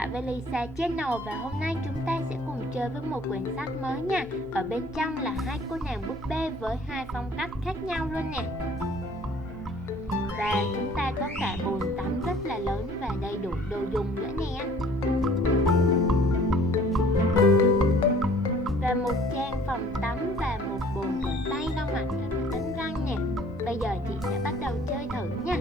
lại với Lisa Channel và hôm nay chúng ta sẽ cùng chơi với một quyển sách mới nha. Ở bên trong là hai cô nàng búp bê với hai phong cách khác nhau luôn nè. Và chúng ta có cả bồn tắm rất là lớn và đầy đủ đồ dùng nữa nè. Và một trang phòng tắm và một bồn rửa tay lau mặt và đánh răng nè. Bây giờ chị sẽ bắt đầu chơi thử nha.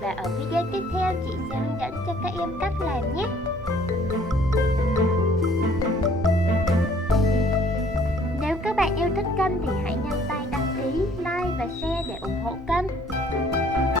Và ở video tiếp theo chị sẽ hướng dẫn cho các em cách làm nhé. Nếu các bạn yêu thích kênh thì hãy nhanh tay đăng ký, like và share để ủng hộ kênh.